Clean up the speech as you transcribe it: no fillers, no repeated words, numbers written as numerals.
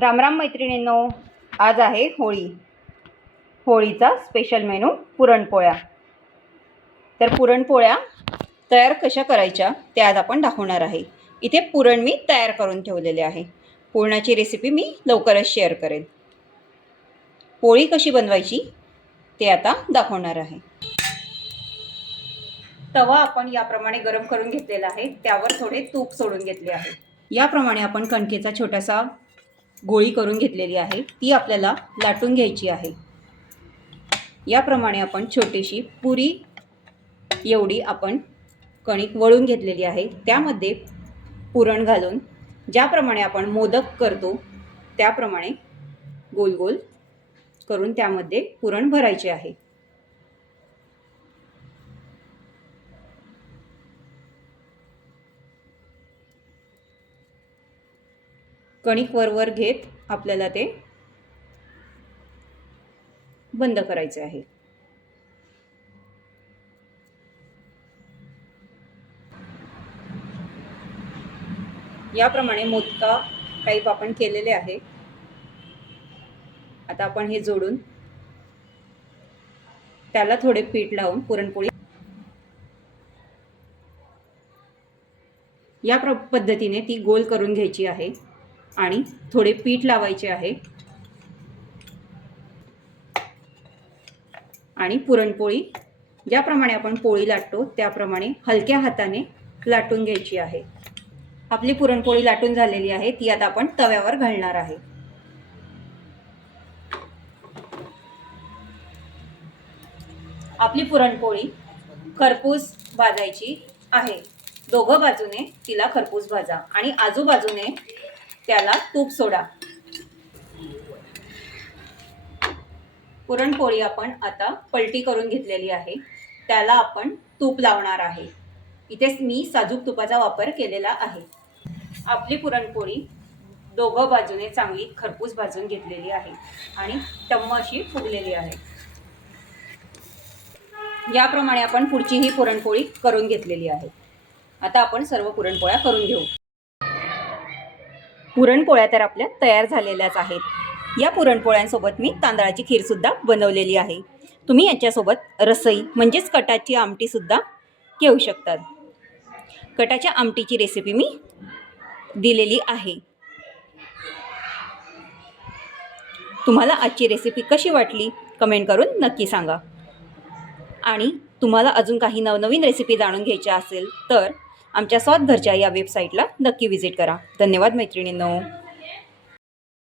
राम राम मैत्रिणींनो, आज आहे होळी. होळीचा स्पेशल मेनू पुरणपोळ्या. तर पुरणपोळ्या तयार कशा करायच्या ते आज आपण दाखवणार आहे. इथे पुरण मी तयार करून ठेवलेले आहे. पुरणाची रेसिपी मी लवकरच शेअर करेन. पोळी कशी बनवायची ते आता दाखवणार आहे. तवा आपण याप्रमाणे गरम करून घेतलेला आहे. त्यावर थोडे तूप सोडून घेतले आहे. याप्रमाणे आपण कणकेचा छोटासा गोळी करून घेतलेली आहे. ती आपल्याला लाटून घ्यायची आहे. याप्रमाणे आपण छोटीशी पुरी एवढी आपण कणिक वळून घेतलेली आहे. त्यामध्ये पुरण घालून ज्याप्रमाणे आपण मोदक करतो त्याप्रमाणे गोल गोल करून त्यामध्ये पुरण भरायचे आहे. कणिक वर घेत आपल्याला ते बंद करायचे आहे. याप्रमाणे मोदका टाईप आपण केलेले आहे. आता आपण हे जोडून त्याला थोडे पीठ लावून पुरणपोळी या पद्धतीने ती गोल करून घ्यायची आहे आणि थोडे पीठ लावायचे आहे आणि पुरणपोळी ज्याप्रमाणे आपण पोळी लाटतो त्याप्रमाणे हलक्या हाताने लाटून घ्यायची आहे. आपली पुरणपोळी लाटून झालेली आहे. ती आता आपण तव्यावर घालणार आहे. आपली पुरणपोळी खरपूस भाजायची आहे. दोघं बाजूने तिला खरपूस भाजा आणि आजूबाजूने त्याला तूप सोडा. पुरणपोळी आपण आता पलटी करून घेतलेली आहे. त्याला आपण तूप लावणार आहे. इथे मी साजूक तुपाचा वापर केलेला आहे. आपली पुरणपोळी दोघं बाजूने चांगली खरपूस भाजून घेतलेली आहे आणि टम्म अशी फुगलेली आहे. याप्रमाणे आपण पुढची ही पुरणपोळी करून घेतलेली आहे. आता आपण सर्व पुरणपोळ्या करून घेऊ. पुरणपोळ्या तर आपल्या तयार झालेल्याच आहेत. या पुरणपोळ्यांसोबत मी तांदळाची खीरसुद्धा बनवलेली आहे. तुम्ही याच्यासोबत रसई म्हणजेच कटाची आमटीसुद्धा घेऊ शकतात. कटाच्या आमटीची रेसिपी मी दिलेली आहे. तुम्हाला आजची रेसिपी कशी वाटली कमेंट करून नक्की सांगा. आणि तुम्हाला अजून काही नवनवीन रेसिपी जाणून घ्यायच्या असेल तर आमच्या स्वाद घरच्या या वेबसाईटला नक्की व्हिजिट करा. धन्यवाद मैत्रिणींनो.